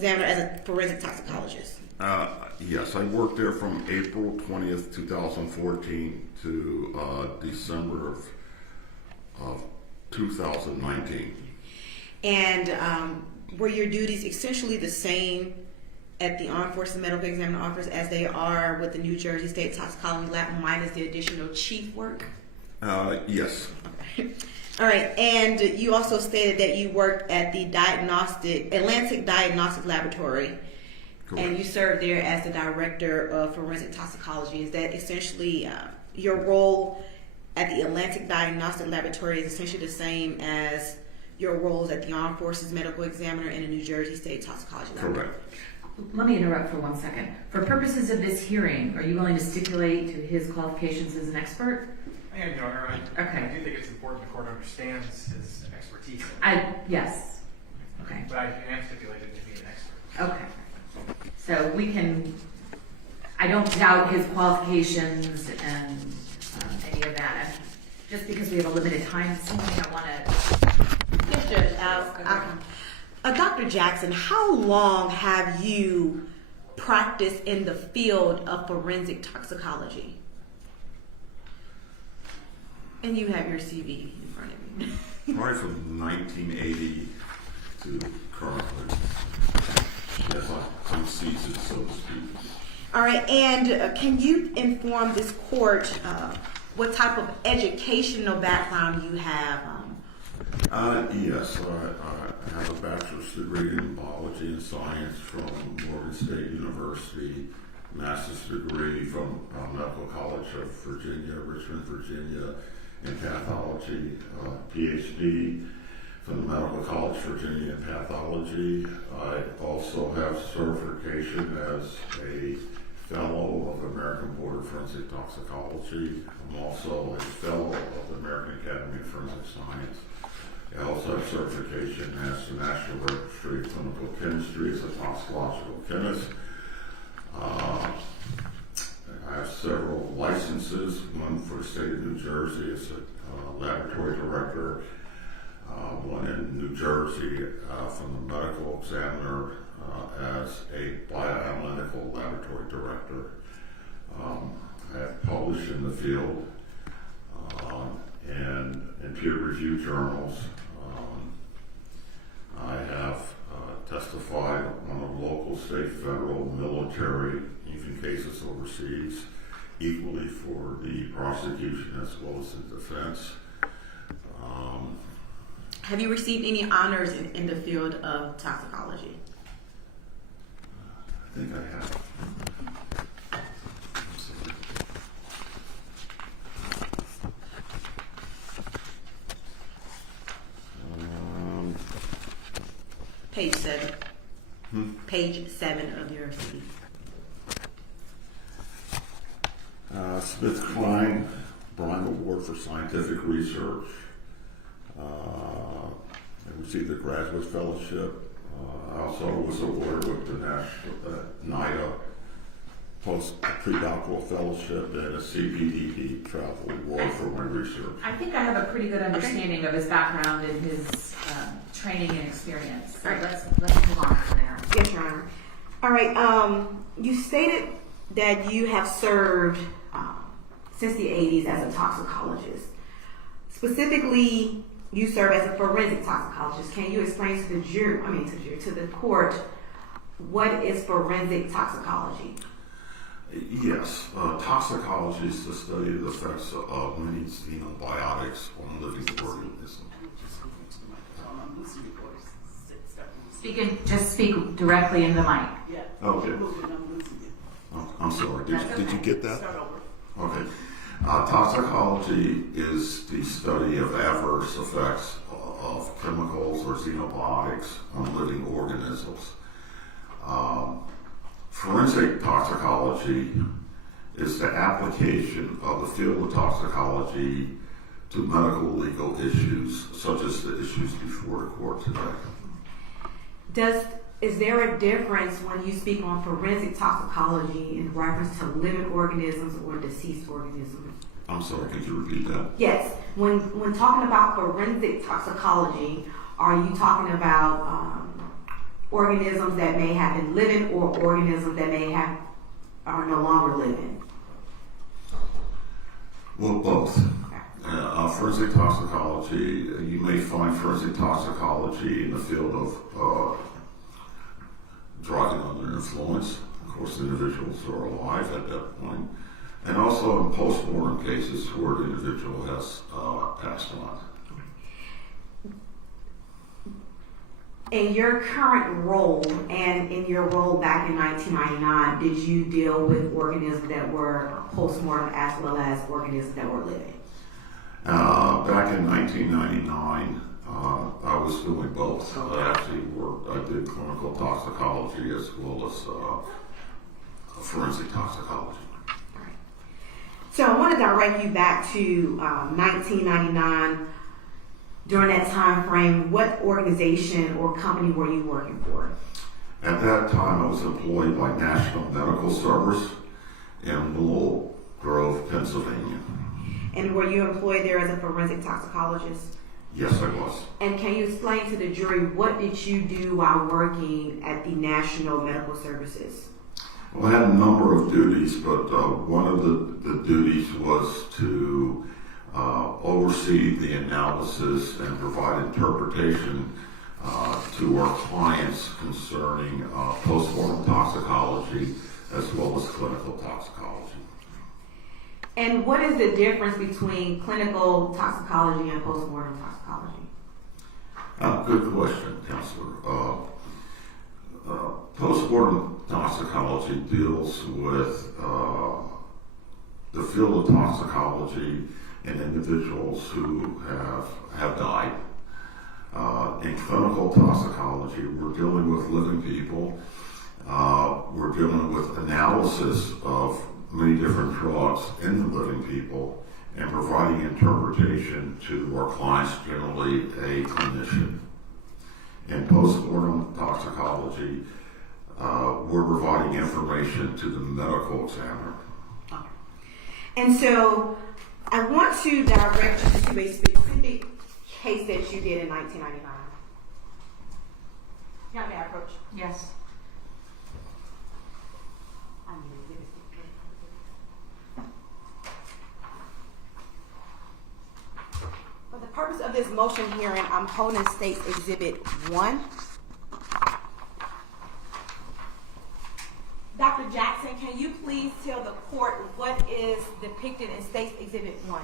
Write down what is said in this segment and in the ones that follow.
examiner as a forensic toxicologist? Yes, I worked there from April 20th, 2014 to December of 2019. And were your duties essentially the same at the Armed Forces Medical Examiner Office as they are with the New Jersey State Toxicology Lab minus the additional chief work? Yes. Okay. All right, and you also stated that you worked at the Atlantic Diagnostic Laboratory. Correct. And you served there as the director of forensic toxicology. Is that essentially your role at the Atlantic Diagnostic Laboratory is essentially the same as your roles at the Armed Forces Medical Examiner and the New Jersey State Toxicology Laboratory? Correct. Let me interrupt for 1 second. For purposes of this hearing, are you willing to stipulate to his qualifications as an expert? I am, Your Honor. Okay. I do think it's important the court understands his expertise. Yes. Okay. But I am stipulated to be an expert. Okay. So we can, I don't doubt his qualifications and any of that. And just because we have a limited time, something I want to... Yes, Judge. Dr. Jackson, how long have you practiced in the field of forensic toxicology? And you have your CV in front of you. Probably from 1980 to currently. Yes, I'm seasoned, so to speak. All right, and can you inform this court what type of educational background you have? Yes, I have a bachelor's degree in biology and science from Morgan State University, master's degree from Medical College of Virginia, Richmond, Virginia, in pathology, PhD from the Medical College of Virginia in pathology. I also have certification as a fellow of the American Board of Forensic Toxicology. I'm also a fellow of the American Academy of Forensic Science. I also have certification as the National Registry of Clinical Chemistry as a toxicological chemist. I have several licenses, one for the state of New Jersey as a laboratory director, one in New Jersey from the medical examiner as a bioanalytical laboratory director. I have published in the field and in peer-reviewed journals. I have testified on local, state, federal, military, even cases overseas, equally for the prosecution as well as the defense. Have you received any honors in the field of toxicology? I think I have. Page 7. Page 7 of your CV. Smith-Kline Bryan Award for Scientific Research. I received a graduate fellowship. I also was awarded with the National NIDA post predoctoral fellowship and a CPDD travel award for my research. I think I have a pretty good understanding of his background and his training and experience. So let's move on from there. Yes, Your Honor. All right. You stated that you have served since the 80s as a toxicologist. Specifically, you serve as a forensic toxicologist. Can you explain to the jury, to the court, what is forensic toxicology? Yes, toxicology is the study of the effects of many xenobiotics on living organisms. Just speak directly in the mic. Yeah. Okay. Oh, I'm sorry. Did you get that? Okay. Toxicology is the study of adverse effects of chemicals or xenobiotics on living organisms. Forensic toxicology is the application of the field of toxicology to medical legal issues, such as the issues before the court today. Is there a difference when you speak on forensic toxicology in reference to living organisms or deceased organisms? I'm sorry, could you repeat that? Yes. When talking about forensic toxicology, are you talking about organisms that may have been living or organisms that are no longer living? Well, both. Forensic toxicology, you may find forensic toxicology in the field of drug under influence. Of course, the individuals are alive at that point. And also in post-mortem cases where the individual has passed on. In your current role and in your role back in 1999, did you deal with organisms that were post-mortem as well as organisms that were living? Back in 1999, I was doing both. I did clinical toxicology as well as forensic toxicology. All right. So I want to direct you back to 1999. During that time frame, what organization or company were you working for? At that time, I was employed by National Medical Service in Willow Grove, Pennsylvania. And were you employed there as a forensic toxicologist? Yes, I was. And can you explain to the jury what did you do while working at the National Medical Services? Well, I had a number of duties, but one of the duties was to oversee the analysis and provide interpretation to our clients concerning post-mortem toxicology as well as clinical toxicology. And what is the difference between clinical toxicology and post-mortem toxicology? Good question, Counselor. Post-mortem toxicology deals with the field of toxicology in individuals who have died. In clinical toxicology, we're dealing with living people. We're dealing with analysis of many different drugs in the living people and providing interpretation to our clients, generally a clinician. In post-mortem toxicology, we're providing information to the medical examiner. And so I want to direct you to a specific case that you did in 1999. Yeah, may I approach? Yes. For the purpose of this motion hearing, I'm holding State's Exhibit 1. Dr. Jackson, can you please tell the court what is depicted in State's Exhibit 1?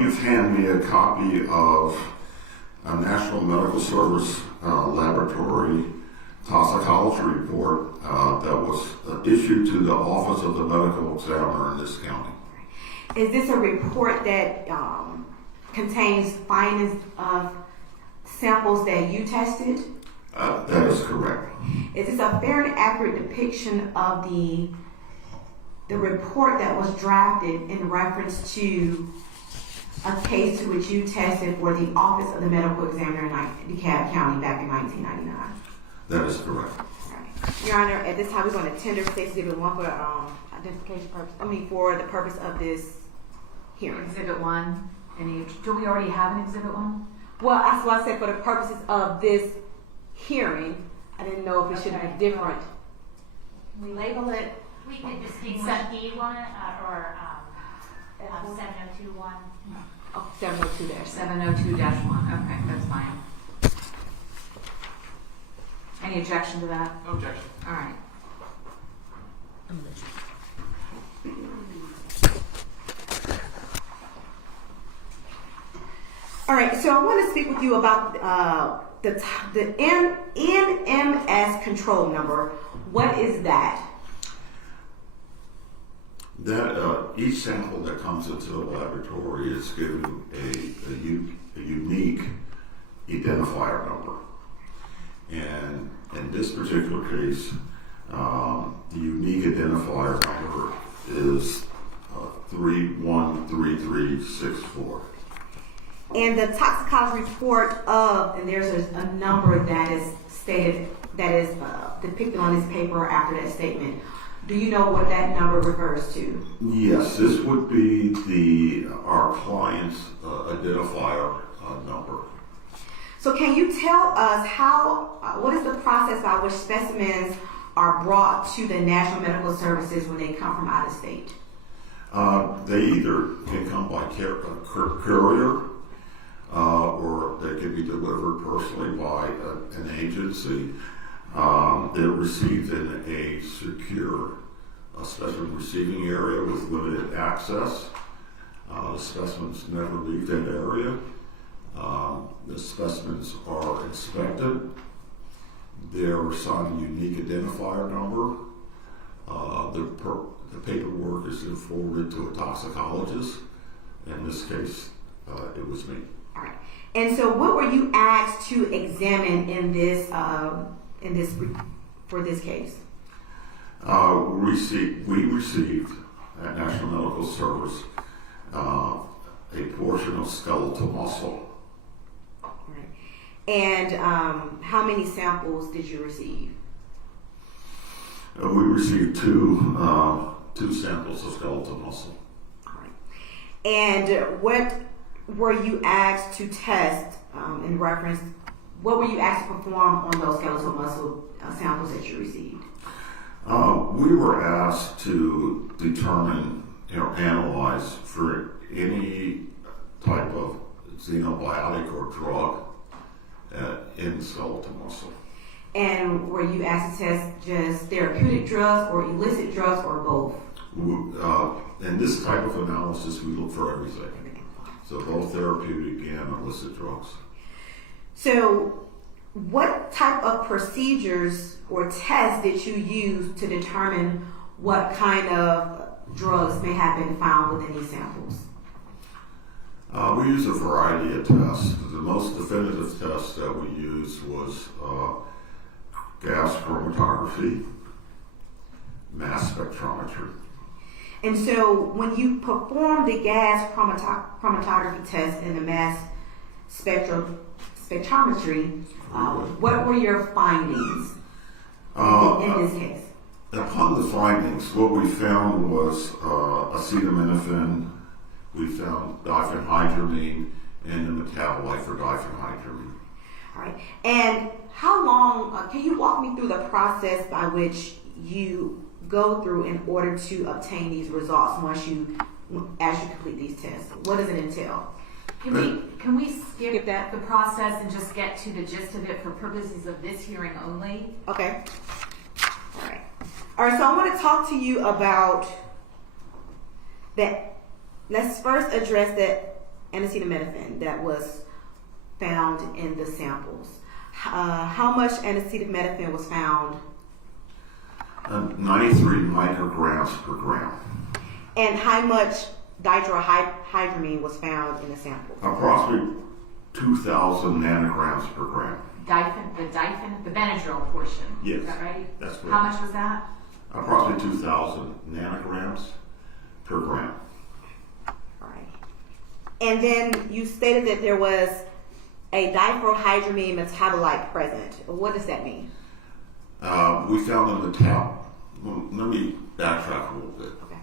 You've handed me a copy of a National Medical Service laboratory toxicology report that was issued to the Office of the Medical Examiner in this county. Is this a report that contains findings of samples that you tested? That is correct. Is this a fair and accurate depiction of the report that was drafted in reference to a case to which you tested for the Office of the Medical Examiner in DeKalb County back in 1999? That is correct. Right. Your Honor, at this time we're going to tender State's Exhibit 1 for identification purpose. For the purpose of this hearing. Exhibit 1. Do we already have an Exhibit 1? Well, that's why I said for the purposes of this hearing. I didn't know if it should be different. We Label it. We could distinguish D1 or 7021. Oh, 702 there. 702-1. Okay, that's fine. Any objection to that? No objection. All right. All right, so I want to speak with you about the NMS control number. What is that? That each sample that comes into the laboratory is given a unique identifier number. And in this particular case, the unique identifier number is 313364. And the toxicology report and there's a number that is stated, that is depicted on this paper after that statement. Do you know what that number refers to? Yes, this would be our client's identifier number. So So can you tell us what is the process by which specimens are brought to the National Medical Services when they come from out of state? They either can come by courier, or they can be delivered personally by an agency. They're received in a secure specimen receiving area with limited access. The specimens never leave that area. The specimens are inspected. They're assigned a unique identifier number. The paperwork is then forwarded to a toxicologist. In this case, it was me. All right. And so, what were you asked to examine for this case? We received at National Medical Service a portion of skeletal muscle. All right. And how many samples did you receive? We received two samples of skeletal muscle. All right. And what were you asked to test in reference? What were you asked to perform on those skeletal muscle samples that you received? We were asked to determine, analyze for any type of xenobiotic or drug in skeletal muscle. And were you asked to test just therapeutic drugs or illicit drugs or both? In this type of analysis, we look for everything. So both therapeutic and illicit drugs. So what type of procedures or tests did you use to determine what kind of drugs may have been found within these samples? We use a variety of tests. The most definitive test that we used was gas chromatography, mass spectrometry. And so when you perform the gas chromatography test and the mass spectrometry, what were your findings in this case? Upon the findings, what we found was acetaminophen, we found diphenhydramine, and the metabolite for diphenhydramine. All right. And how long, can you walk me through the process by which you go through in order to obtain these results as you complete these tests? What does it entail? Can we skip the process and just get to the gist of it for purposes of this hearing only? Okay. All right. All right, so I want to talk to you about that. Let's first address that acetaminophen that was found in the samples. How much acetaminophen was found? 93 micrograms per gram. And how much dihydrohydramine was found in the sample? Approximately 2,000 nanograms per gram. The Benadryl portion. Yes. Is that right? That's correct. How much was that? Approximately 2,000 nanograms per gram. All right. And then you stated that there was a diphenhydramine metabolite present. What does that mean? We found the metabolite. Let me backtrack a little bit. Okay.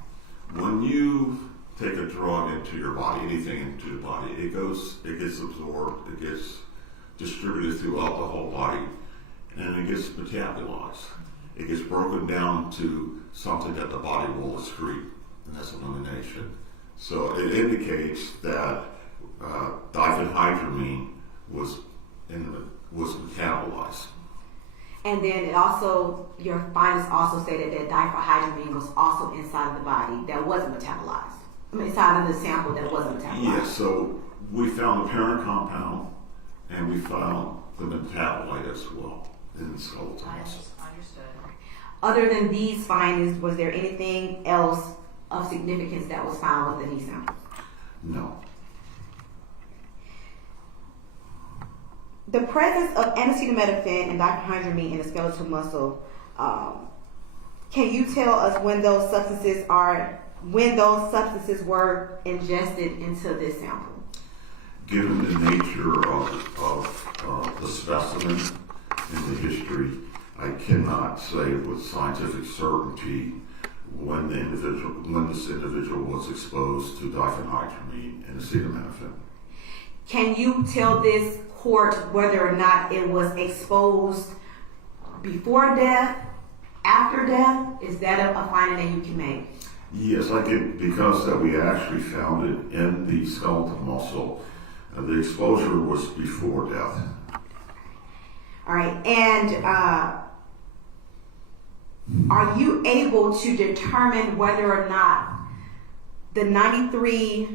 When you take a drug into your body, anything into your body, it gets absorbed, it gets distributed throughout the whole body, and it gets metabolized. It gets broken down to something that the body will excrete, and that's elimination. So it indicates that diphenhydramine was metabolized. And then your findings also stated that diphenhydramine was also inside of the body that wasn't metabolized. Inside of the sample that wasn't metabolized. Yes, so we found the parent compound and we found the metabolite as well in the skeletal muscle. Understood. Other than these findings, was there anything else of significance that was found within these samples? No. The presence of acetaminophen and diphenhydramine in the skeletal muscle, can you tell us when those substances were ingested into this sample? Given the nature of the specimen and the history, I cannot say with scientific certainty when this individual was exposed to diphenhydramine and acetaminophen. can you tell this court whether or not it was exposed before death, after death? Is that a finding that you can make? Yes, I can, because that we actually found it in the skeletal muscle. The exposure was before death. All right, and are you able to determine whether or not the 93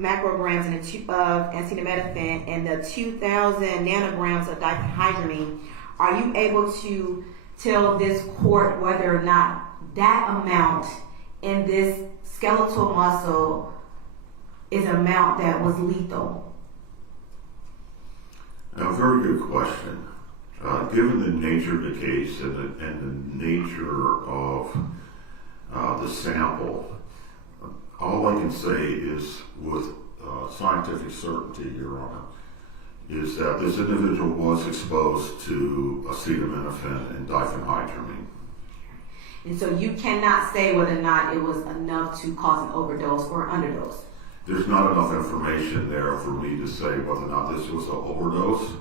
macrograms of acetaminophen and the 2,000 nanograms of diphenhydramine, are you able to tell this court whether or not that amount in this skeletal muscle is an amount that was lethal? A very good question. Given the nature of the case and the nature of the sample, all I can say is with scientific certainty, Your Honor, is that this individual was exposed to acetaminophen and diphenhydramine. And so you cannot say whether or not it was enough to cause an overdose or underdose. There's not enough information there for me to say whether or not this was an overdose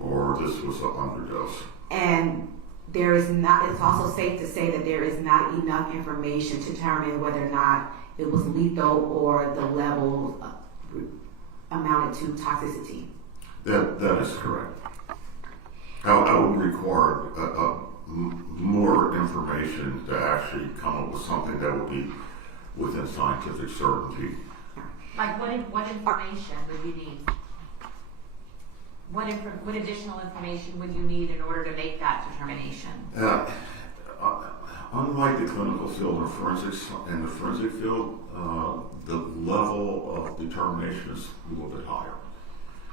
or this was an underdose. And there is not, it's also safe to say that there is not enough information to determine whether or not it was lethal or the level amounted to toxicity. That is correct. I would require more information to actually come up with something that would be within scientific certainty. Like what information would you need? What additional information would you need in order to make that determination? Unlike the clinical field and the forensic field, the level of determination is a little bit higher.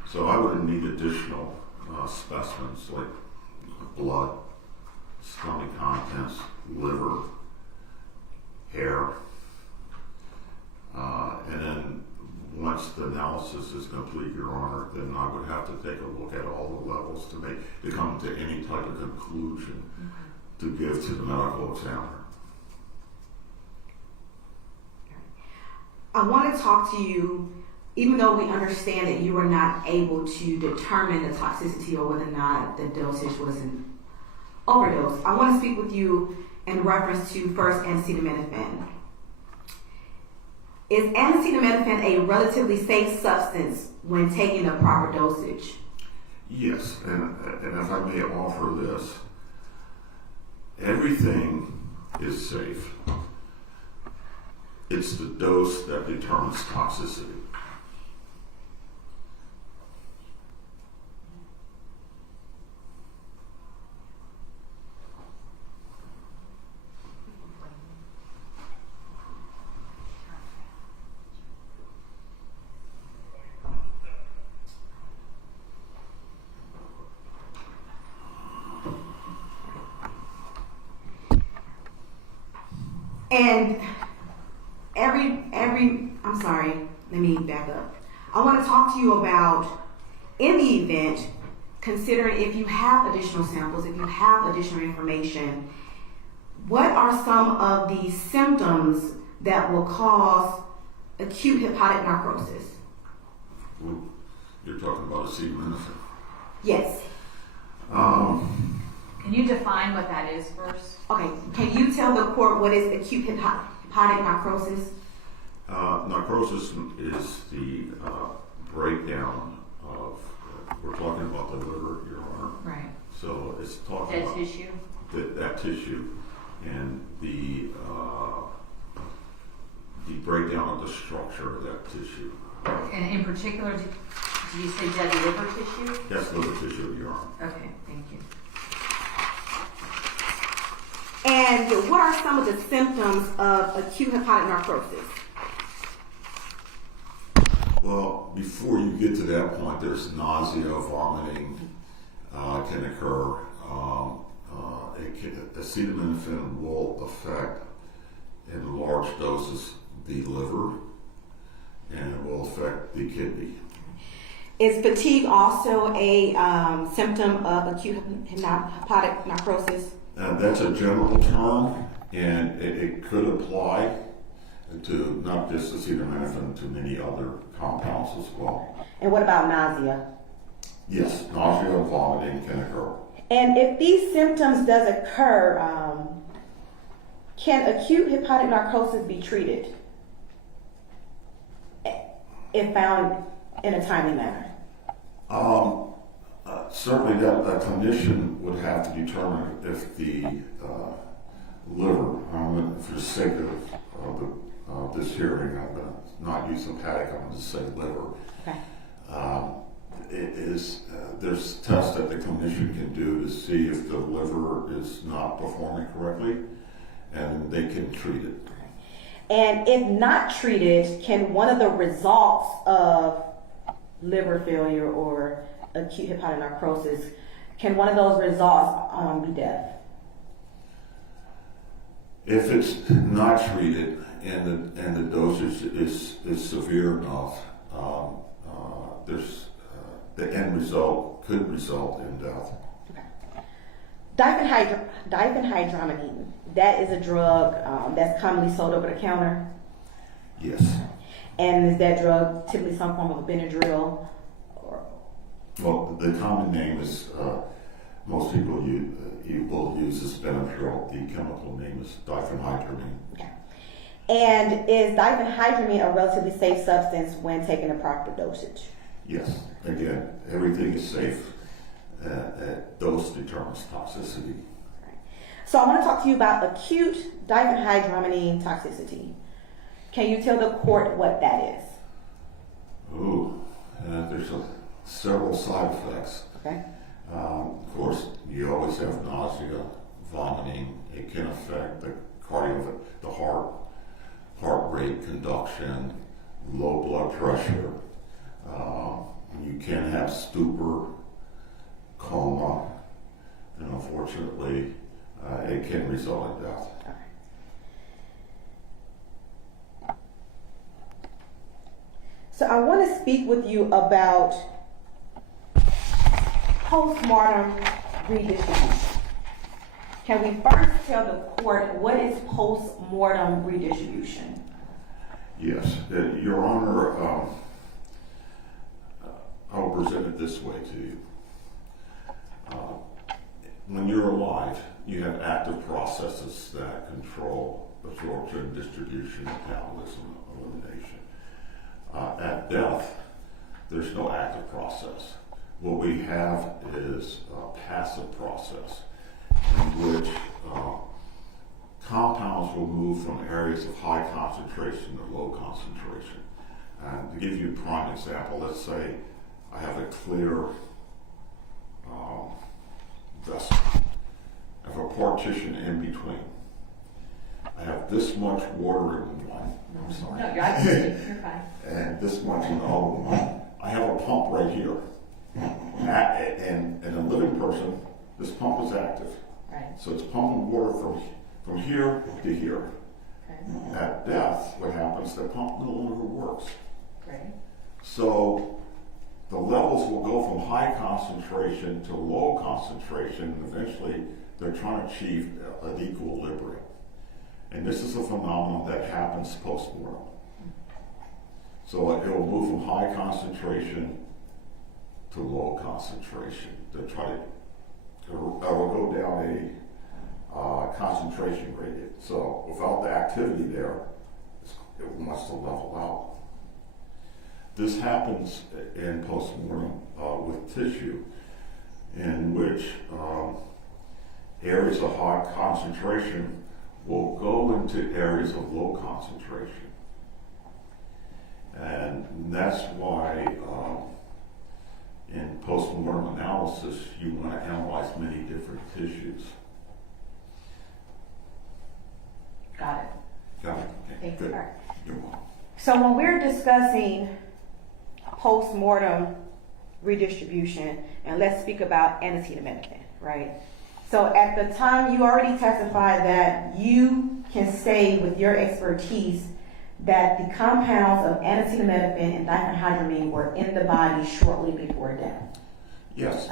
So I would need additional specimens like blood, stomach contents, liver, hair, and then once the analysis is complete, Your Honor, then I would have to take a look at all the levels to come to any type of conclusion to give to the medical examiner. I want to talk to you, even though we understand that you were not able to determine the toxicity or whether or not the dosage was an overdose. I want to speak with you in reference to first acetaminophen. Is acetaminophen a relatively safe substance when taking the proper dosage? Yes, and if I may offer this, everything is safe. It's the dose that determines toxicity. And I'm sorry, let me back up. I want to talk to you about, in the event, considering if you have additional samples, if you have additional information, what are some of the symptoms that will cause acute hepatic necrosis? Ooh, you're talking about acetaminophen. Yes. Can you define what that is first? Okay, can you tell the court what is acute hepatic necrosis? Necrosis is the breakdown of, we're talking about the liver, Your Honor. Right. So it's talking Dead about tissue? that tissue and the breakdown of the structure of that tissue. And in particular, did you say dead liver tissue? That's liver tissue, Your Honor. Okay, thank you. And what are some of the symptoms of acute hepatic necrosis? Well, before you get to that point, there's nausea, vomiting can occur. Acetaminophen will affect, in large doses, the liver, and it will affect the kidney. Is fatigue also a symptom of acute hepatic necrosis? That's a general term, and it could apply to not just acetaminophen, to many other compounds as well. And what about nausea? Yes, nausea and vomiting can occur. And if these symptoms does occur, can acute hepatic narcosis be treated if found in a timely manner? Certainly that a clinician would have to determine if the liver, for the sake of this hearing, I'm going to not use hepatic, I'm going to say liver. Okay. There's tests that the clinician can do to see if the liver is not performing correctly, and they can treat it. And if not treated, can one of the results of liver failure or acute hepatic necrosis, can one of those results be death? If it's not treated and the dosage is severe enough, the end result could result in death. Okay. Diphenhydramine, that is a drug that's commonly sold over the counter. Yes. And is that drug typically some form of a Benadryl? Well, the common name is, most people will use this Benadryl. The chemical name is diphenhydramine. Okay. And is diphenhydramine a relatively safe substance when taken a proper dosage? Yes. Again, everything is safe. Dose determines toxicity. So I want to talk to you about acute diphenhydramine toxicity. Can you tell the court what that is? There's several side effects. Okay. Of course, you always have nausea, vomiting. It can affect the heart rate, conduction, low blood pressure. You can have stupor, coma, and unfortunately, it can result in death. So I want to speak with you about postmortem redistribution. Can we first tell the court what is postmortem redistribution? Yes, Your Honor, I'll present it this way to you. When you're alive, you have active processes that control absorption, distribution, metabolism, elimination. At death, there's no active process. What we have is a passive process in which compounds will move from areas of high concentration to low concentration. And to give you a prime example, let's say I have a clear vessel. I have a partition in between. I have this much water in one. I'm sorry. No, you're fine. And this much in the other one. I have a pump right here. And in a living person, this pump is active. Right. So it's pumping water from here to here. Okay. At death, what happens, the pump no longer works. Great. So the levels will go from high concentration to low concentration, and eventually they're trying to achieve an equilibrium. And this is a phenomenon that happens post-mortem. So it will move from high concentration to low concentration. They try to, it will go down a concentration gradient. So without the activity there, it wants to level out. This happens in postmortem with tissue, in which areas of high concentration will go into areas of low concentration. And that's why in postmortem analysis, you want to analyze many different tissues. Got it. Got it? Okay, Thank good. you. All right. You're welcome. So when we're discussing post-mortem redistribution, and let's speak about acetaminophen, right? So at the time, you already testified that you can say with your expertise that the compounds of acetaminophen and diphenhydramine were in the body shortly before death. Yes.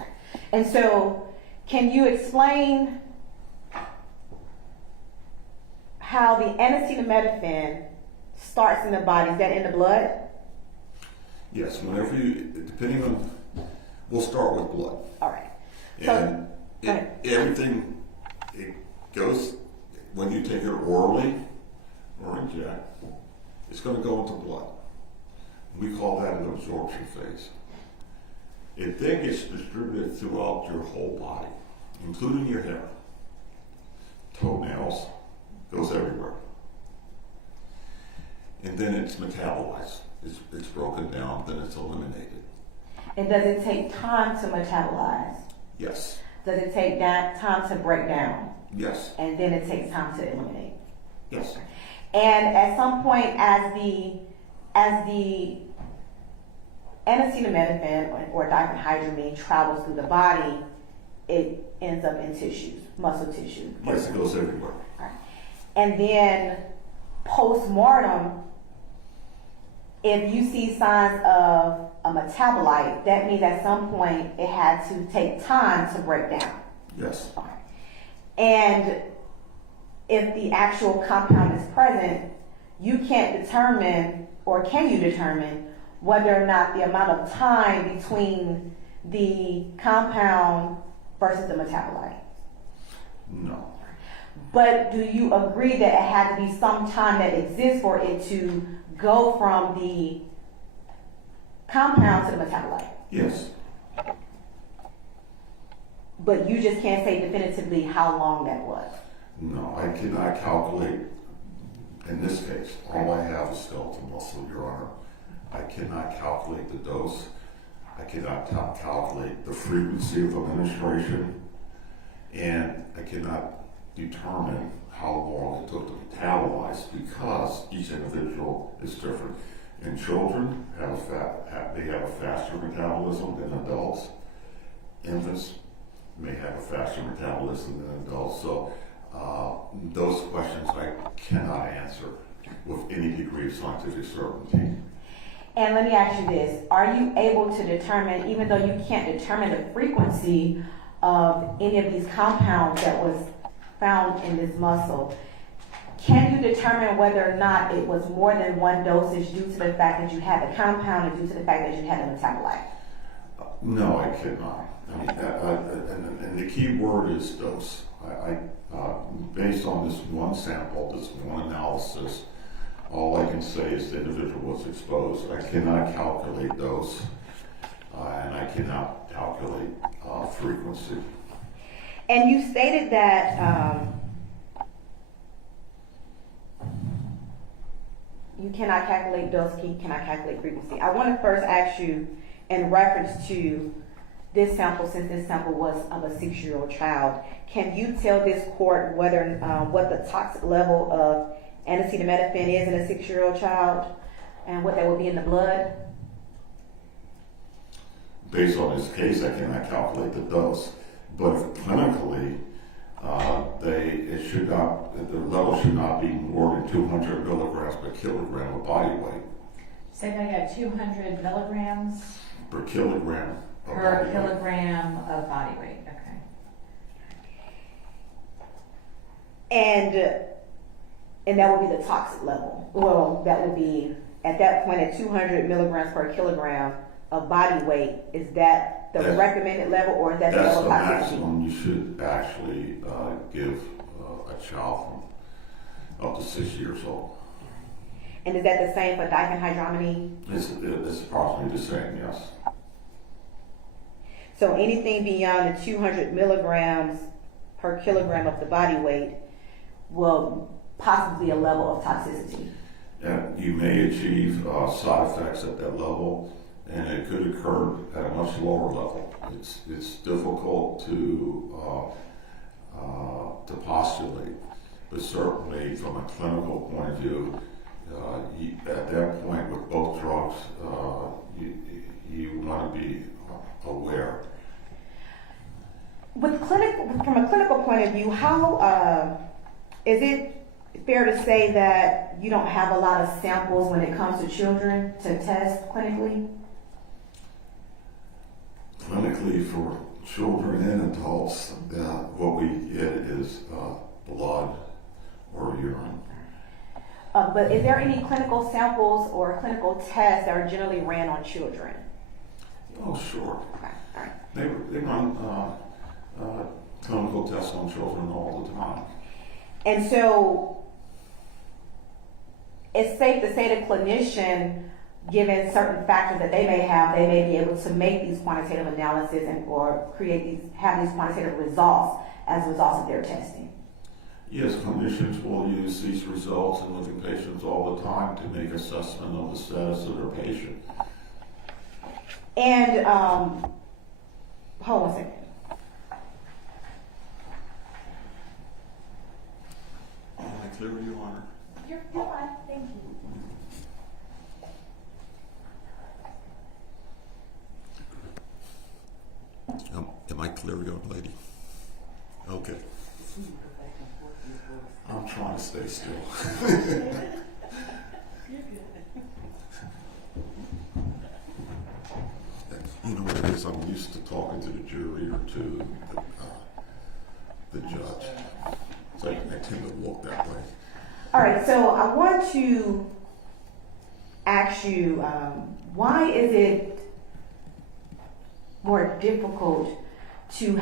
And so, can you explain how the acetaminophen starts in the body, is that in the blood? Yes, whenever depending on, we'll start with blood. All right. And go ahead. everything, it goes, when you take it orally or inject, it's going to go into blood. We call that an absorption phase. It then gets distributed throughout your whole body, including your hair, toenails, goes everywhere. And then it's metabolized. It's broken down, then it's eliminated. And does it take time to metabolize? Yes. Does it take that time to break down? Yes. And then it takes time to eliminate? Yes. And at some point, as the N-acetaminophen or diphenhydramine travels through the body, it ends up in tissues, muscle tissue. Yes, it goes everywhere. Right. And then post-mortem, if you see signs of a metabolite, that means at some point it had to take time to break down. Yes. Okay. And if the actual compound is present, you can't determine, or can you determine, whether or not the amount of time between the compound versus the metabolite. No. But do you agree that it had to be some time that exists for it to go from the compound to the metabolite? Yes. But you just can't say definitively how long that was. No, I cannot calculate, in this case, all I have is skeletal muscle, Your Honor. I cannot calculate the dose. I cannot calculate the frequency of administration. And I cannot determine how long it took to metabolize because each individual is different. And children have a faster metabolism than adults. Infants may have a faster metabolism than adults. So those questions I cannot answer with any degree of scientific certainty. And let me ask you this. Are you able to determine, even though you can't determine the frequency of any of these compounds that was found in this muscle, can you determine whether or not it was more than one dosage due to the fact that you had the compound or due to the fact that you had the metabolite? No, I cannot. I mean, and the key word is dose. Based on this one sample, this one analysis, all I can say is the individual was exposed. I cannot calculate dose, and I cannot calculate frequency. And you stated that you cannot calculate dose, you cannot calculate frequency. I want to first ask you, in reference to this sample, since this sample was of a 6-year-old child, can you tell this court whether what the toxic level of N-acetaminophen is in a 6-year-old child and what that would be in the blood? Based on this case, I cannot calculate the dose, but clinically, the level should not be more than 200 milligrams per kilogram of body weight. Say that again, 200 milligrams Per kilogram of per body weight. kilogram of body weight. Okay. And that would be the toxic level. Well, that would be at that point at 200 milligrams per kilogram of body weight. Is that the recommended level, or is that the That's level the of toxicity? maximum you should actually give a child from up to 6 years old. And is that the same for diphenhydramine? It's approximately the same, yes. So anything beyond the 200 milligrams per kilogram of the body weight will possibly be a level of toxicity. And you may achieve side effects at that level, and it could occur at a much lower level. It's difficult to postulate, but certainly from a clinical point of view, at that point with both drugs, you want to be aware. From a clinical point of view, how is it fair to say that you don't have a lot of samples when it comes to children to test clinically? Clinically, for children and adults, what we get is blood or urine. But is there any clinical samples or clinical tests that are generally ran on children? Oh, sure. Okay, all right. They run clinical tests on children all the time. And so it's safe to say the clinician, given certain factors that they may have, they may be able to make these quantitative analysis or have these quantitative results as results of their testing. Yes, clinicians will use these results in living patients all the time to make assessment of the status of their patient. And hold on a second. Am I clear with you, Honor? You're fine. Thank you. Am I clear, young lady? Okay. I'm trying to stay still. You know what it is? I'm used to talking to the jury or to the judge. So I tend to walk that way. All right, so I want to ask you, why is it more difficult to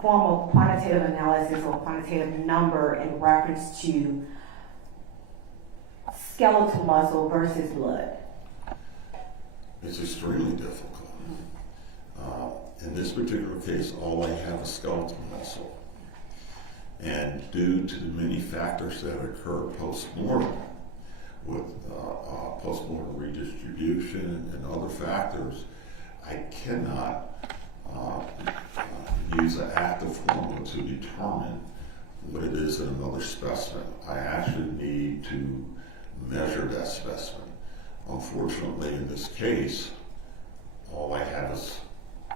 form a quantitative analysis or quantitative number in reference to skeletal muscle versus blood? It's extremely difficult. In this particular case, all I have is skeletal muscle. And due to the many factors that occur post-mortem, with post-mortem redistribution and other factors, I cannot use an active formula to determine what it is in another specimen. I actually need to measure that specimen. Unfortunately, in this case, all I have is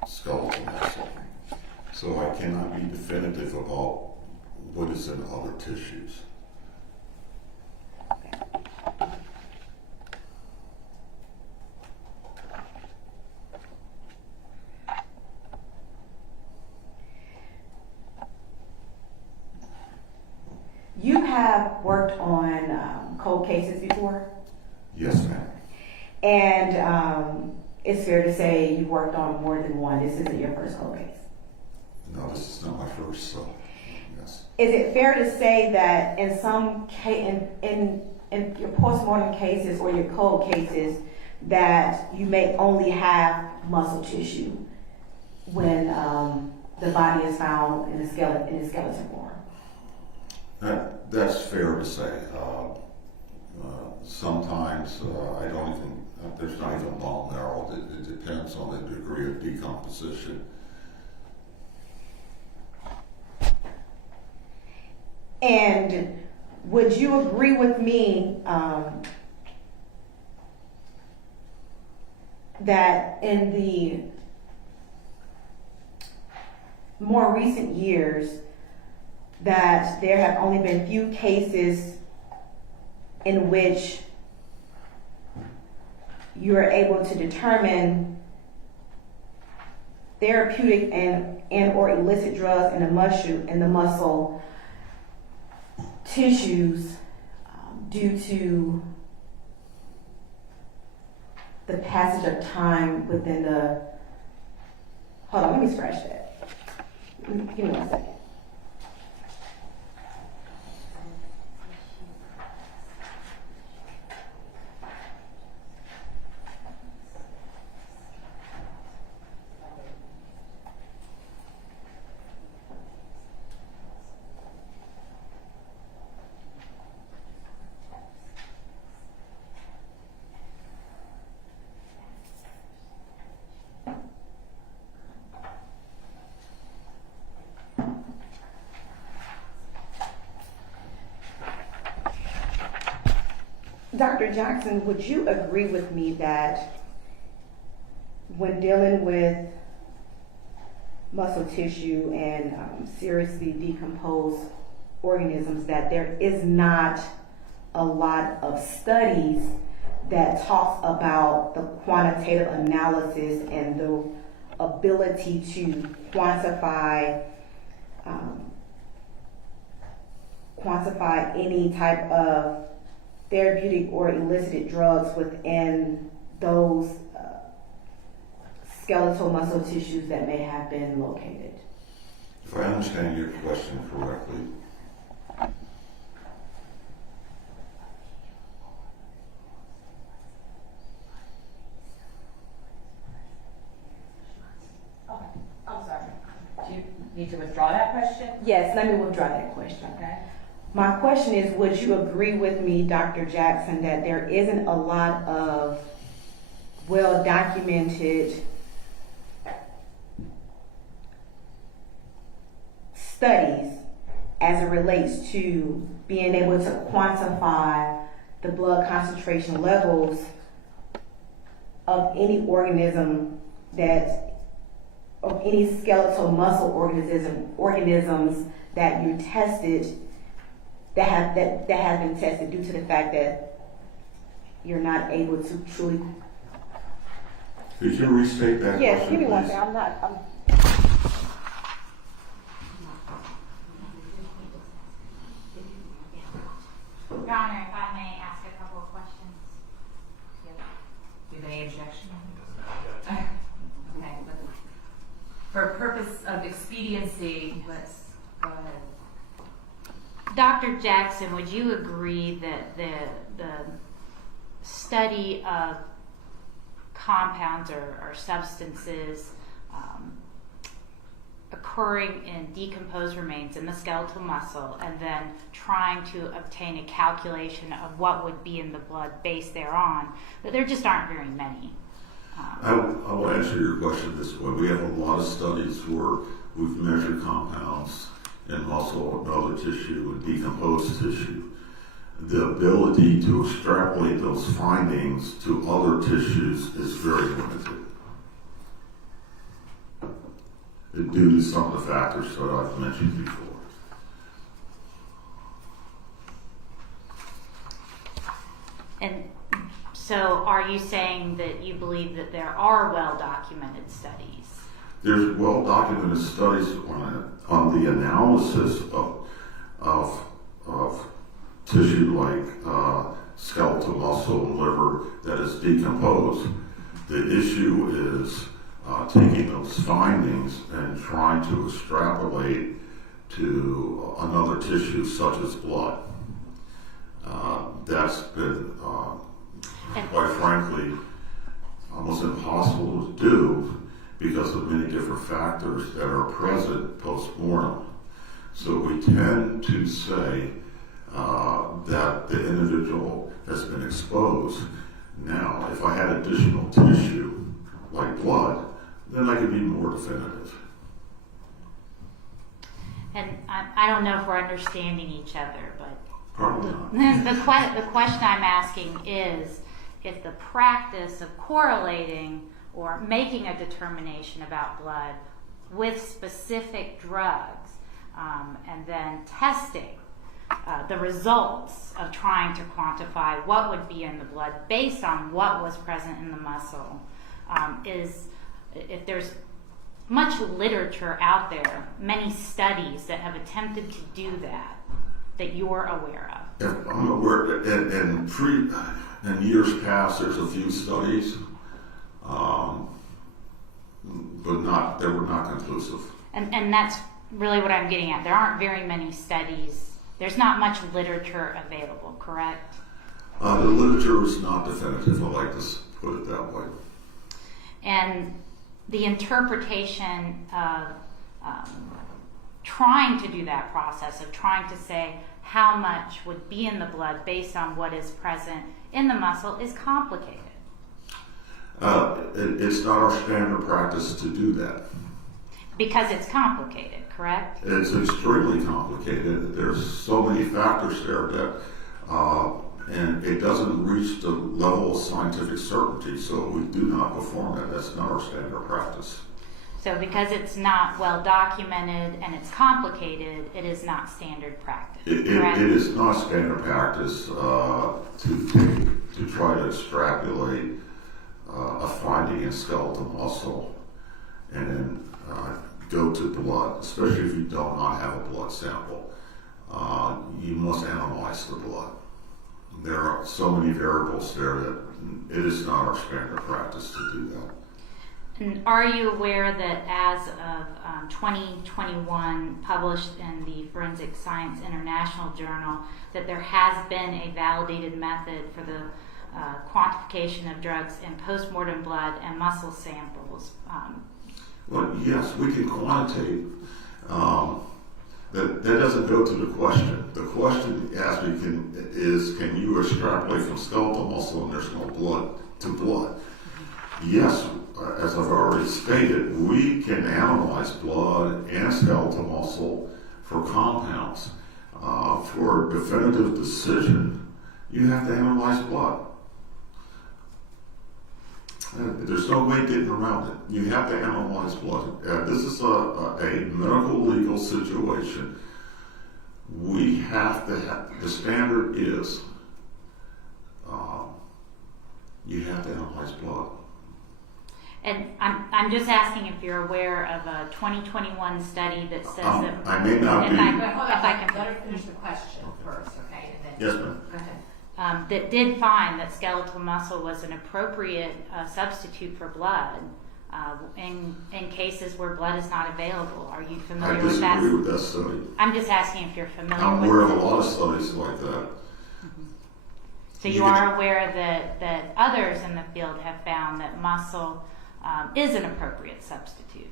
skeletal muscle. So I cannot be definitive about what is in other tissues. You have worked on cold cases before, Yes, ma'am. and it's fair to say you've worked on more than one. This isn't your first cold case. No, this is not my first, so yes. Is it fair to say that in some in your postmortem cases or your cold cases that you may only have muscle tissue when the body is found in the skeleton form? That's fair to say. Sometimes I don't even, there's not even bone marrow. It depends on the degree of decomposition. And would you agree with me that in the more recent years that there have only been few cases in which you are able to determine therapeutic and or illicit drugs in the muscle tissues due to the passage of time within the, hold on, let me scratch that. Give me 1 second. Dr. Jackson, would you agree with me that when dealing with muscle tissue and seriously decomposed organisms that there is not a lot of studies that talks about the quantitative analysis and the ability to quantify any type of therapeutic or elicited drugs within those skeletal muscle tissues that may have been located. If I understand your question correctly, Okay, I'm sorry. Do you need to withdraw that question? Yes, let me withdraw that question. Okay. My question is, would you agree with me, Dr. Jackson, that there isn't a lot of well-documented studies as it relates to being able to quantify the blood concentration levels of any organism of any skeletal muscle organisms that you tested that have been tested due to the fact that you're not able to truly. could you restate that Yes, question, give me one please? second. Your Honor, if I may ask a couple of questions. Do you have any objection? It doesn't matter. Okay, but for purpose of expediency, let's go ahead. Dr. Jackson, would you agree that the study of compounds or substances occurring in decomposed remains in the skeletal muscle and then trying to obtain a calculation of what would be in the blood based thereon, that there just aren't very many? I will answer your question this way. We have a lot of studies where we've measured compounds in muscle and other tissue and decomposed tissue. The ability to extrapolate those findings to other tissues is very limited due to some of the factors that I've mentioned before. And so are you saying that you believe that there are well-documented studies? There's well-documented studies on the analysis of tissue like skeletal muscle and liver that is decomposed. The issue is taking those findings and trying to extrapolate to another tissue such as blood. That's been, quite frankly, almost impossible to do because of many different factors that are present post-mortem. So we tend to say that the individual has been exposed. Now, if I had additional tissue, like blood, then I could be more definitive. And I don't know if we're understanding each other, but Probably not. the question I'm asking is if the practice of correlating or making a determination about blood with specific drugs and then testing the results of trying to quantify what would be in the blood based on what was present in the muscle is, if there's much literature out there, many studies that have attempted to do that you're aware of. If I'm aware, in years past, there's a few studies, but they were not conclusive. And that's really what I'm getting at. There aren't very many studies. There's not much literature available, correct? The literature is not definitive, I like to put it that way. And the interpretation of trying to do that process, of trying to say how much would be in the blood based on what is present in the muscle, is complicated. It's not our standard practice to do that. Because it's complicated, correct? It's extremely complicated. There's so many factors there that, and it doesn't reach the level of scientific certainty, so we do not perform that. That's not our standard practice. So because it's not well documented and it's complicated, it is not standard practice, correct? It is not standard practice to try to extrapolate a finding in skeletal muscle and then go to blood, especially if you do not have a blood sample. You must analyze the blood. there are so many variables there that it is not our standard practice to do that. And are you aware that as of 2021, published in the Forensic Science International Journal, that there has been a validated method for the quantification of drugs in postmortem blood and muscle samples? Well, yes, we can quantitate. That doesn't go to the question. The question can you extrapolate from skeletal muscle and there's no blood to blood? Yes, as I've already stated, we can analyze blood and skeletal muscle for compounds. For definitive decision, you have to analyze blood. There's no way getting around it. You have to analyze blood. This is a medical legal situation. We have to have, the standard is you have to analyze blood. And I'm just asking if you're aware of a 2021 study that says that. I may not be. But hold on, let her finish the question first, okay? And then, Yes, ma'am. go ahead. That did find that skeletal muscle was an appropriate substitute for blood in cases where blood is not available. Are you I familiar with that? disagree with that study. I'm just asking if you're familiar I'm with aware of a lot of studies like that. So you are aware that others in the field have found that muscle is an appropriate substitute.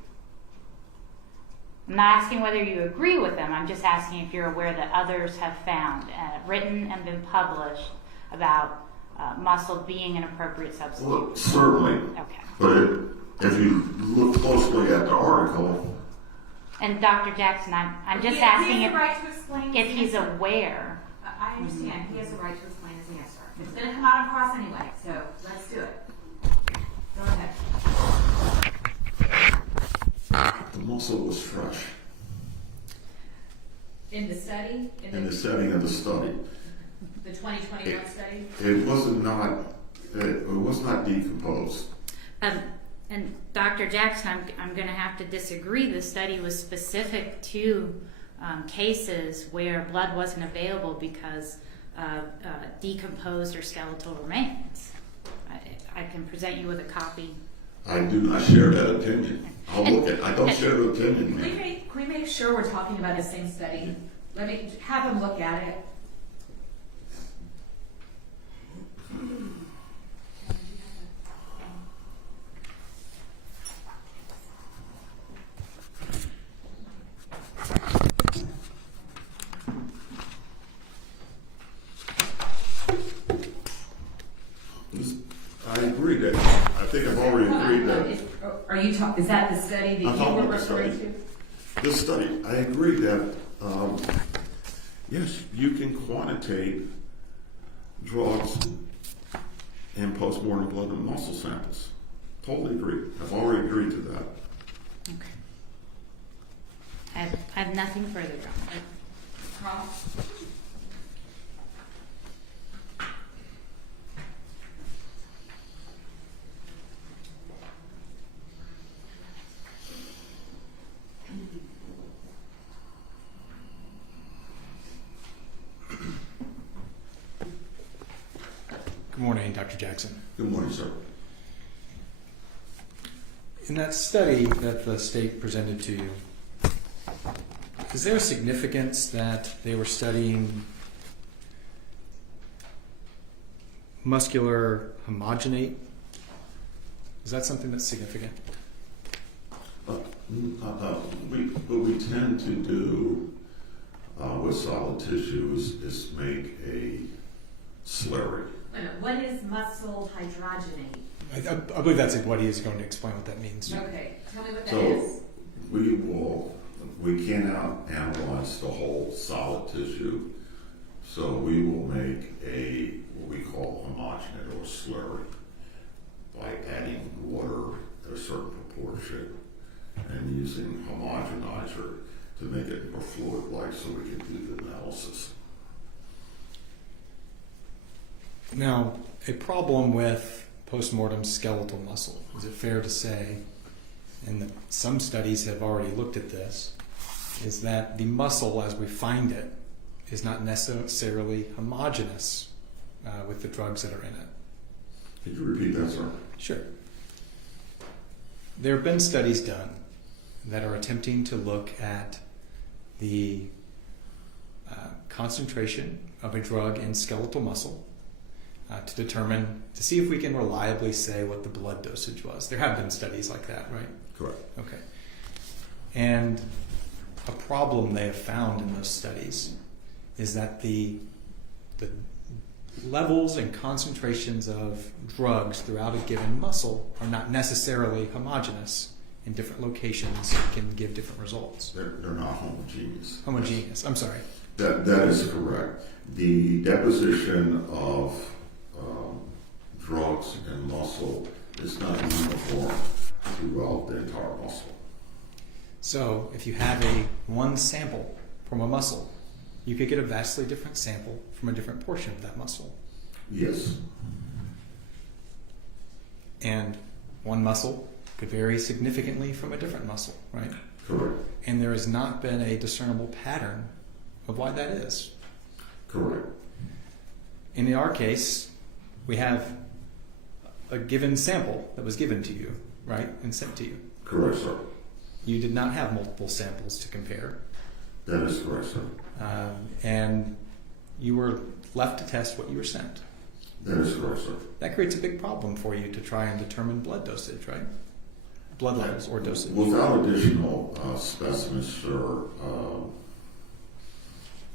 I'm not asking whether you agree with them. I'm just asking if you're aware that others have found, written and been published about muscle being an appropriate substitute. Well, certainly. Okay. But if you look closely at the article, And Dr. Jackson, I'm just He asking has the right to explain if his he's answer. aware. I understand. He has the right to explain his answer. It's going to come out on cross anyway, so let's do it. Go ahead. the muscle was fresh In the study? in the setting of the study. The 2021 study? It was not decomposed. And Dr. Jackson, I'm going to have to disagree. The study was specific to cases where blood wasn't available because of decomposed or skeletal remains. I can present you with a copy. I do not share that opinion. I don't share the opinion. Can we make sure we're talking about the same study? Let me have him look at it. I agree that. I think I've already agreed that. Is that the study that I'm you talking were about the referring study. to? This study, I agree that, yes, you can quantitate drugs in postmortem blood and muscle samples. Totally agree. I've already agreed to that. Okay. I have nothing further, Doctor. Cross? Good morning, Dr. Jackson. Good morning, sir. In that study that the state presented to you, is there a significance that they were studying muscular homogenate? Is that something that's significant? What we tend to do with solid tissues is make a slurry. Wait a minute, what is muscle hydrogenate? I believe that's what he is going to explain what that means. Okay, tell me what that is. So we cannot analyze the whole solid tissue, so we will make what we call homogenate or slurry by adding water at a certain proportion and using homogenizer to make it more fluid-like so we can do the analysis. Now, a problem with postmortem skeletal muscle, is it fair to say, and that some studies have already looked at this, is that the muscle as we find it is not necessarily homogeneous with the drugs that are in it. Could you repeat that, sir? Sure. There have been studies done that are attempting to look at the concentration of a drug in skeletal muscle to see if we can reliably say what the blood dosage was. There have been studies like that, right? Correct. Okay. And a problem they have found in those studies is that the levels and concentrations of drugs throughout a given muscle are not necessarily homogeneous in different locations. It can give different results. They're not homogeneous. Homogeneous. I'm sorry. That is correct. The deposition of drugs in muscle is not uniform throughout the entire muscle. So if you have one sample from a muscle, you could get a vastly different sample from a different portion of that muscle. Yes. And one muscle could vary significantly from a different muscle, right? Correct. And there has not been a discernible pattern of why that is. Correct. In our case, we have a given sample that was given to you, right, and sent to you. Correct, sir. You did not have multiple samples to compare. That is correct, sir. And you were left to test what you were sent. That is correct, sir. That creates a big problem for you to try and determine blood dosage, right? Blood levels or dosage. Without additional specimens, sir,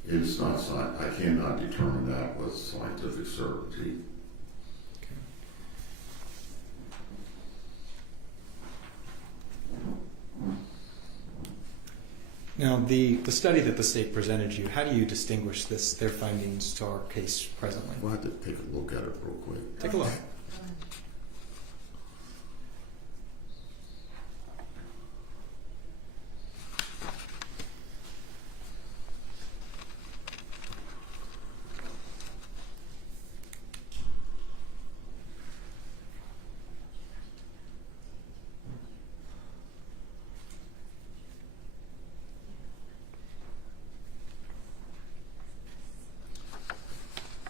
it's not. I cannot determine that with scientific certainty. Okay. Now, the study that the state presented you, how do you distinguish their findings to our case presently? We'll have to take a look at it real quick. Take a look.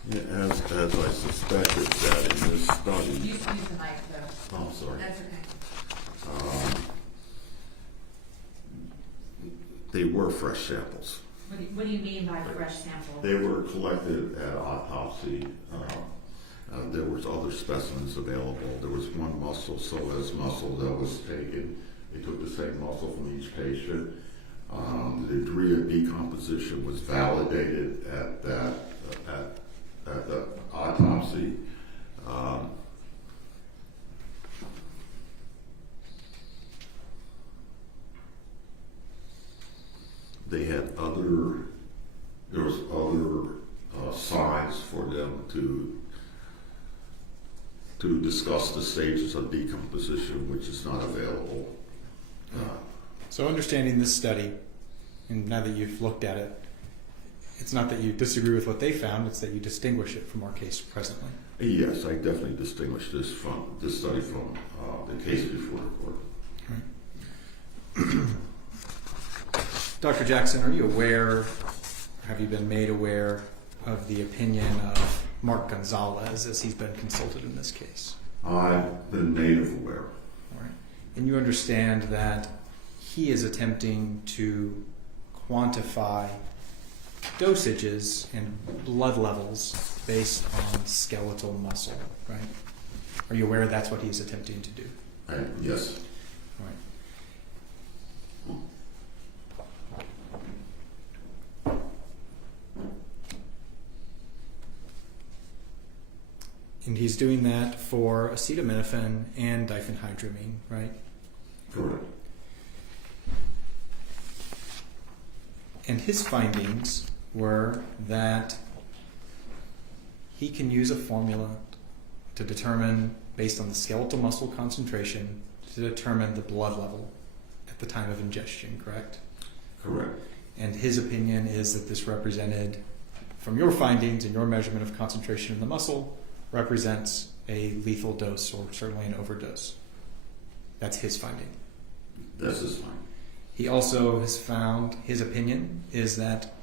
Yeah, as I suspected that in this study, Use the mic though. oh, I'm sorry. That's okay. They were fresh samples. What do you mean by fresh sample? They were collected at autopsy. There was other specimens available. There was one muscle, psoas muscle, that was taken. They took the same muscle from each patient. The degree of decomposition was validated at the autopsy. They had there was other signs for them to discuss the stages of decomposition, which is not available. So understanding this study, and now that you've looked at it, it's not that you disagree with what they found, it's that you distinguish it from our case presently. Yes, I definitely distinguish this study from the case before the court. Right. Dr. Jackson, are you aware, have you been made aware of the opinion of Mark Gonzalez as he's been consulted in this case? I've been made aware. All right. And you understand that he is attempting to quantify dosages and blood levels based on skeletal muscle, right? Are you aware that's what he's attempting to do? Yes. All right. And he's doing that for acetaminophen and diphenhydramine, right? Correct. And his findings were that he can use a formula to determine, based on the skeletal muscle concentration, to determine the blood level at the time of ingestion, correct? Correct. And his opinion is that this represented, from your findings and your measurement of concentration in the muscle, represents a lethal dose or certainly an overdose. That's his finding. That's his finding. He also has found, his opinion is that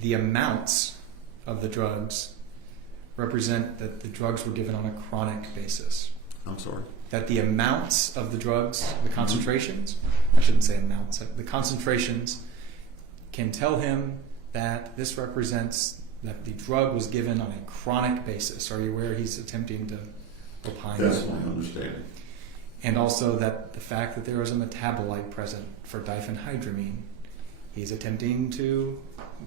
the amounts of the drugs represent that the drugs were given on a chronic basis. I'm sorry. That the amounts of the drugs, the concentrations, I shouldn't say amounts, the concentrations can tell him that this represents that the drug was given on a chronic basis. Are you aware he's attempting to opine? That's my understanding. And also that the fact that there is a metabolite present for diphenhydramine, he's attempting to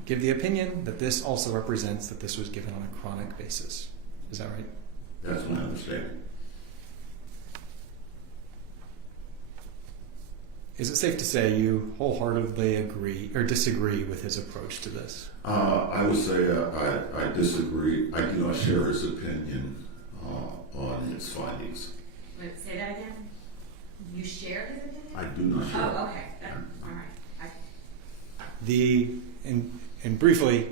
give the opinion that this also represents that this was given on a chronic basis. Is that right? That's my understanding. Is it safe to say you wholeheartedly agree or disagree with his approach to this? I would say I disagree. I do not share his opinion on his findings. Wait, say that again? You shared his opinion? I do not share. Oh, okay. All right. And briefly,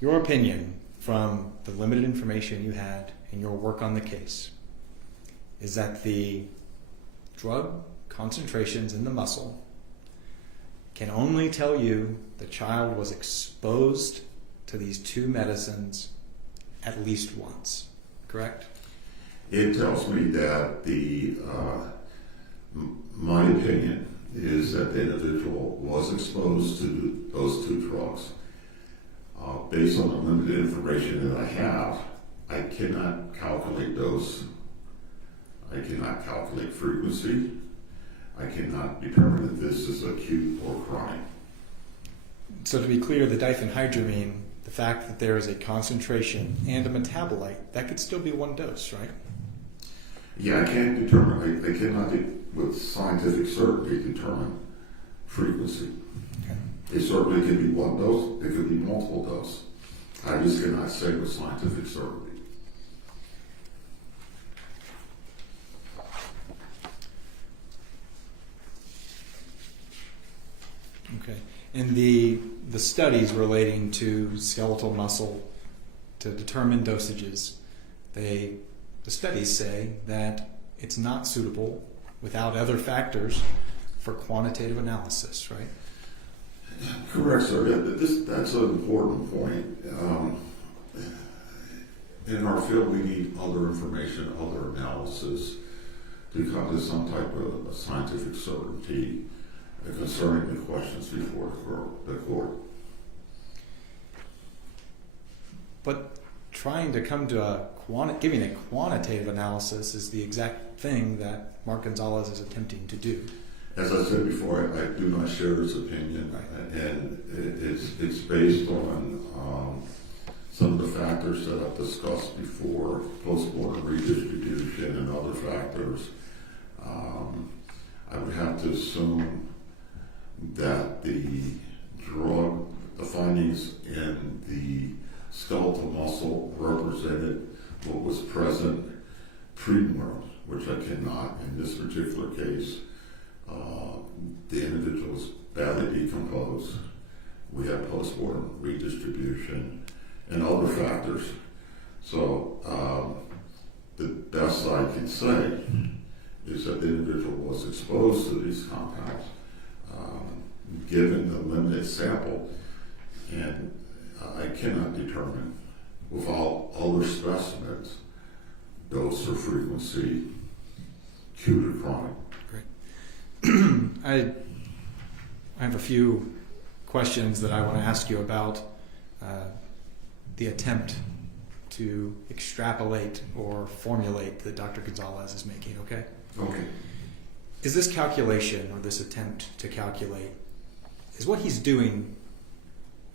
your opinion from the limited information you had in your work on the case is that the drug concentrations in the muscle can only tell you the child was exposed to these two medicines at least once, correct? It tells me that my opinion is that the individual was exposed to those two drugs. Based on the limited information that I have, I cannot calculate dose. I cannot calculate frequency. I cannot determine if this is acute or chronic. So to be clear, the diphenhydramine, the fact that there is a concentration and a metabolite, that could still be one dose, right? Yeah, I can't determine, I cannot, with scientific certainty, determine frequency. Okay. It certainly could be one dose, it could be multiple doses. I just cannot say with scientific certainty. Okay. And the studies relating to skeletal muscle to determine dosages, the studies say that it's not suitable without other factors for quantitative analysis, right? Correct, sir. Yeah, that's an important point. In our field, we need other information, other analysis to come to some type of scientific certainty concerning the questions before the court. But trying to come to giving a quantitative analysis is the exact thing that Mark Gonzalez is attempting to do. As I said before, I do not share his opinion, Right. and it's based on some of the factors that I've discussed before, post-mortem redistribution and other factors. I would have to assume that the findings in the skeletal muscle represented what was present pre-mortem, which I cannot in this particular case. The individual was badly decomposed. We have post-mortem redistribution and other factors. So the best I can say is that the individual was exposed to these compounds, given the limited sample, and I cannot determine with all other specimens dose or frequency, acute or chronic. I have a few questions that I want to ask you about the attempt to extrapolate or formulate that Dr. Gonzalez is making, okay? Okay. Is this calculation or this attempt to calculate, is what he's doing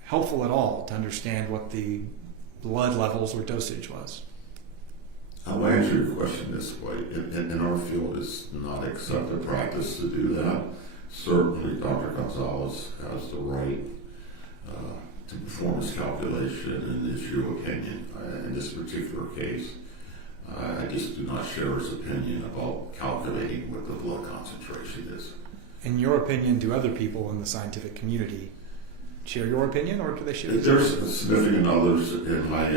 helpful at all to understand what the blood levels or dosage was? I'll answer your question this way. In our field, it's not accepted practice to do that. Certainly, Dr. Gonzalez has the right to perform his calculation and issue opinion. In this particular case, I just do not share his opinion about calculating what the blood concentration is. In your opinion, do other people in the scientific community share your opinion, or do they share? There's significant others in my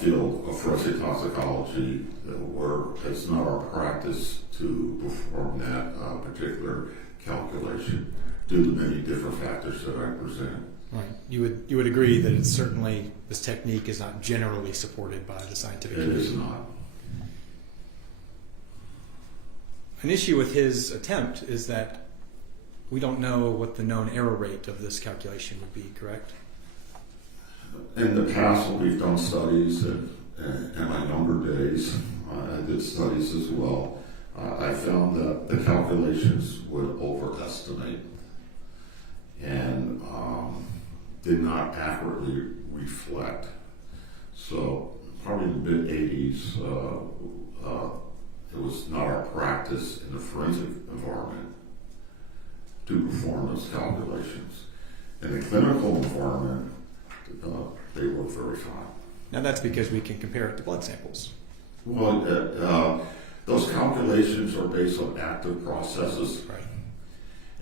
field of forensic toxicology where it's not our practice to perform that particular calculation due to many different factors that I present. Right. You would agree that it's certainly, this technique is not generally supported by the scientific It community. is not. An issue with his attempt is that we don't know what the known error rate of this calculation would be, correct? In the past, when we've done studies, in my younger days, I did studies as well. I found that the calculations would overestimate and did not accurately reflect. So probably in the mid-'80s, it was not our practice in the forensic environment to perform those calculations. In the clinical environment, they work very fine. Now that's because we can compare it to blood samples. Well, those calculations are based on active processes, Right.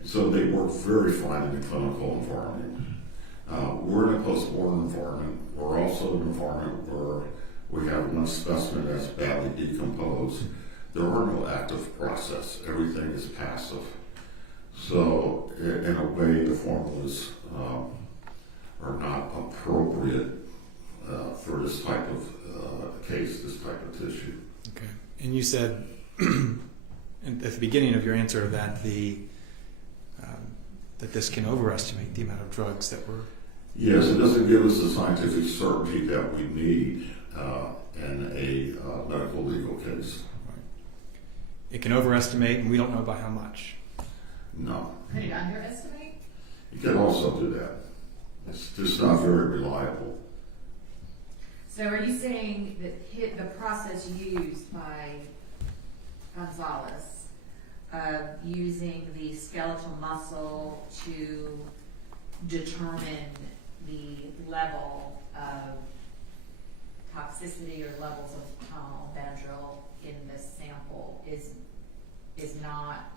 so they work very fine in the clinical environment. We're in a post-mortem environment. We're also in an environment where we have one specimen that's badly decomposed. There are no active process. Everything is passive. So, in a way, the formulas are not appropriate for this type of case, this type of tissue. Okay. And you said at the beginning of your answer that that this can overestimate the amount of drugs that were. Yes, it doesn't give us the scientific certainty that we need in a medical legal case. Right. It can overestimate, and we don't know by how much. No. Could it underestimate? You can also do that. It's just not very reliable. So are you saying that the process used by Gonzalez of using the skeletal muscle to determine the level of toxicity or levels of Tylenol, Benadryl in this sample is not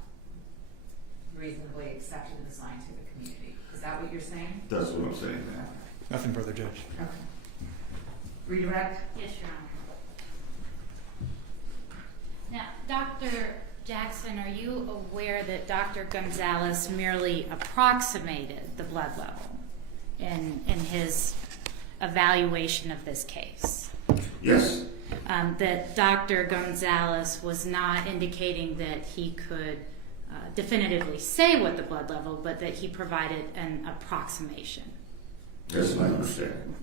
reasonably accepted in the scientific community? Is that what you're saying? That's what I'm saying. Nothing further, Judge. Okay. Redirect? Yes, Your Honor. Now, Dr. Jackson, are you aware that Dr. Gonzalez merely approximated the blood level in his evaluation of this case? Yes. That Dr. Gonzalez was not indicating that he could definitively say what the blood level, but that he provided an approximation. That's my understanding.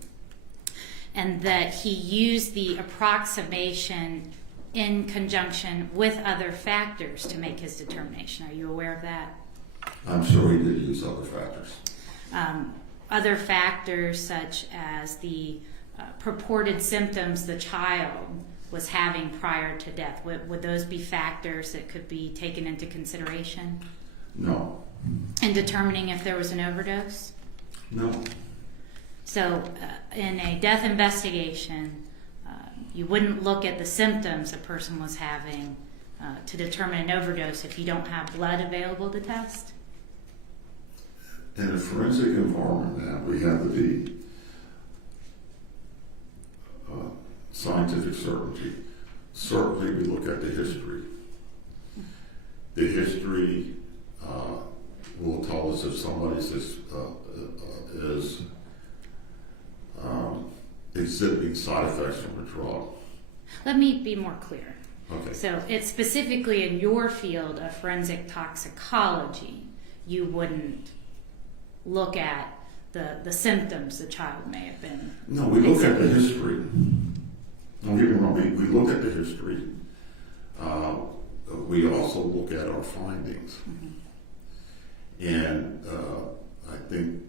And that he used the approximation in conjunction with other factors to make his determination. Are you aware of that? I'm sure he did use other factors. Other factors such as the purported symptoms the child was having prior to death. Would those be factors that could be taken into consideration No. in determining if there was an overdose? No. So in a death investigation, you wouldn't look at the symptoms a person was having to determine an overdose if you don't have blood available to test? In a forensic environment, we have to be scientific certainty. Certainly, we look at the history. The history will tell us if somebody is exhibiting side effects from a drug. Let me be more clear. Okay. So it's specifically in your field of forensic toxicology, you wouldn't look at the symptoms the child may have been. No, we look at the history. Don't get me wrong, we look at the history. We also look at our findings. Mm-hmm. And I think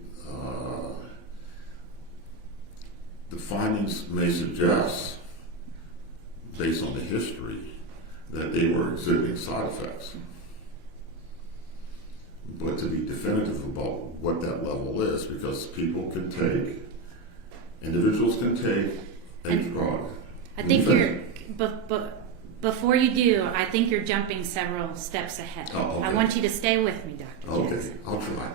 the findings may suggest, based on the history, that they were exhibiting side effects. But to be definitive about what that level is, because individuals can take a drug. I think before you do, I think you're jumping several steps ahead. Oh, okay. I want you to stay with me, Dr. Okay, Jackson. I'll try.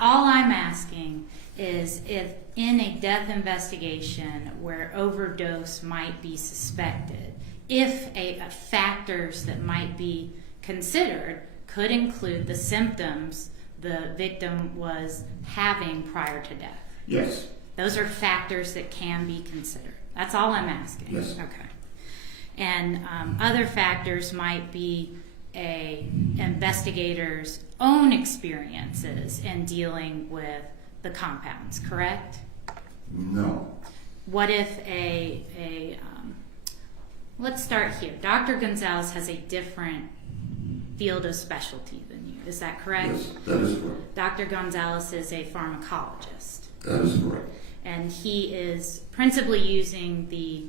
All I'm asking is if in a death investigation where overdose might be suspected, if factors that might be considered could include the symptoms the victim was having prior to death. Yes. Those are factors that can be considered. That's all I'm asking. Yes. Okay. And other factors might be a investigator's own experiences in dealing with the compounds, correct? No. What if let's start here. Dr. Gonzalez has a different field of specialty than you. Is that correct? Yes, that is correct. Dr. Gonzalez is a pharmacologist. That is correct. And he is principally using the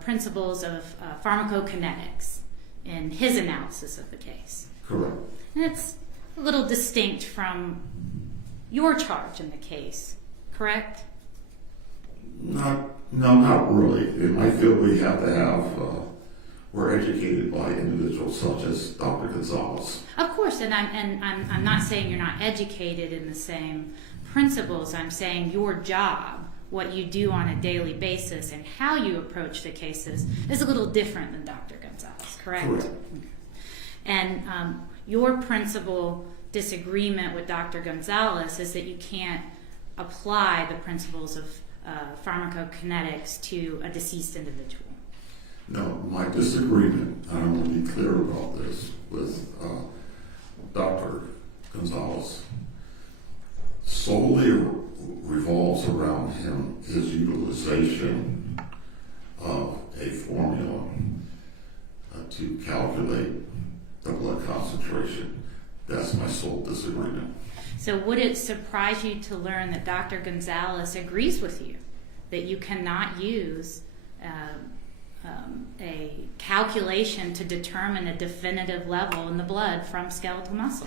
principles of pharmacokinetics in his analysis of the case. Correct. And it's a little distinct from your charge in the case, correct? No, not really. In my field, we have to have, we're educated by individuals such as Dr. Gonzalez. Of course, and I'm not saying you're not educated in the same principles. I'm saying your job, what you do on a daily basis, and how you approach the cases is a little different than Dr. Gonzalez, correct? Correct. And your principal disagreement with Dr. Gonzalez is that you can't apply the principles of pharmacokinetics to a deceased individual. No, my disagreement, and I want to be clear about this, with Dr. Gonzalez solely revolves around his utilization of a formula to calculate the blood concentration. That's my sole disagreement. So would it surprise you to learn that Dr. Gonzalez agrees with you that you cannot use a calculation to determine a definitive level in the blood from skeletal muscle?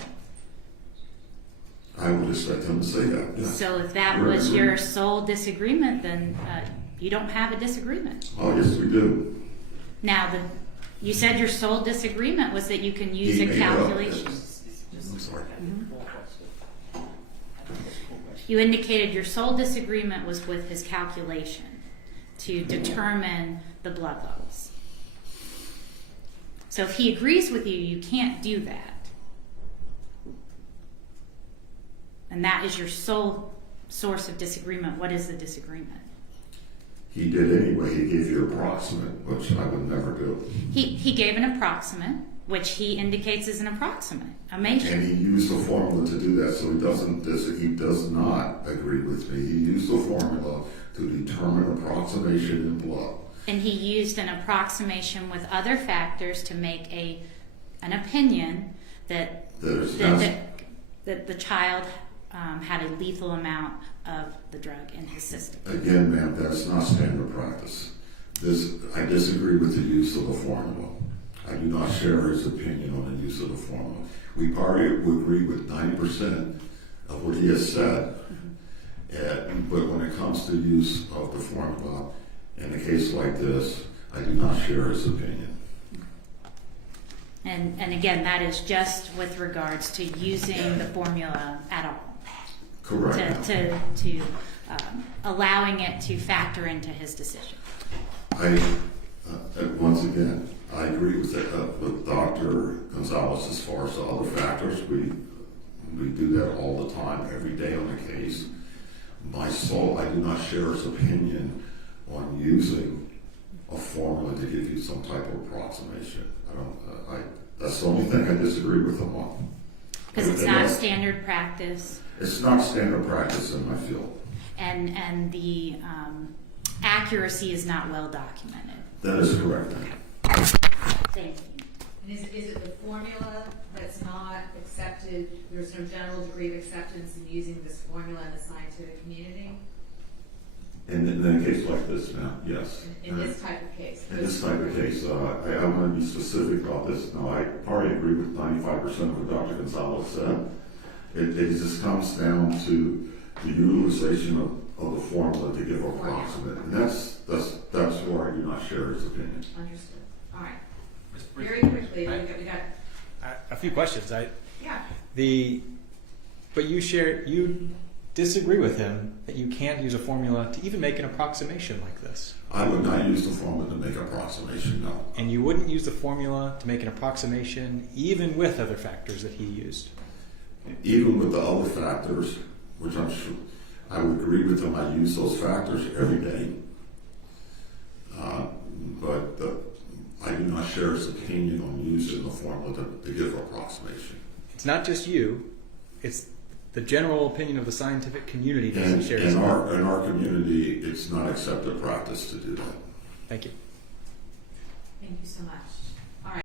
I would expect him to say that, yes. So if that We're was agreeing. your sole disagreement, then you don't have a disagreement. Oh, yes, we do. Now, you said your sole disagreement was that you can use He a made up calculation. I'm sorry. You indicated your sole disagreement was with his calculation to determine the blood levels. So if he agrees with you, you can't do that. And that is your sole source of disagreement. What is the disagreement? He did anyway. He gave you approximate, which I would never do. He gave an approximate, which he indicates is an approximate, a measure. And he used a formula to do that, so he does not agree with me. He used a formula to determine approximation in blood. And he used an approximation with other factors to make an opinion that the child had a lethal amount of the drug in his system. Again, ma'am, that's not standard practice. I disagree with the use of a formula. I do not share his opinion on the use of the formula. We probably would agree with 90% of what he has said, but when it comes to use of the formula, in a case like this, I do not share his opinion. And again, that is just with regards to using the formula at all. Correct. To allowing it to factor into his decision. Once again, I agree with Dr. Gonzalez as far as the other factors. We do that all the time, every day on the case. I do not share his opinion on using a formula to give you some type of approximation. That's the only thing I disagree with him on. Because it's not standard practice. It's not standard practice in my field. And the accuracy is not well documented. That is correct. Thank you. And is it the formula that's not accepted, there's no general degree of acceptance in using this formula in the scientific community? In a case like this now, yes. In this type of case? In this type of case, I want to be specific about this. Now, I probably agree with 95% of what Dr. Gonzalez said. It just comes down to the utilization of the formula to give approximate. And that's where I do not share his opinion. Understood. All right. Very quickly, we got A few questions. yeah. But you disagree with him that you can't use a formula to even make an approximation like this. I would not use the formula to make approximation, no. And you wouldn't use the formula to make an approximation even with other factors that he used. Even with the other factors, which I'm sure, I would agree with him. I use those factors every day. But I do not share his opinion on using the formula to give approximation. It's not just you, it's the general opinion of the scientific community doesn't And share in his our community, it's not accepted practice to do that. Thank you. Thank you so much.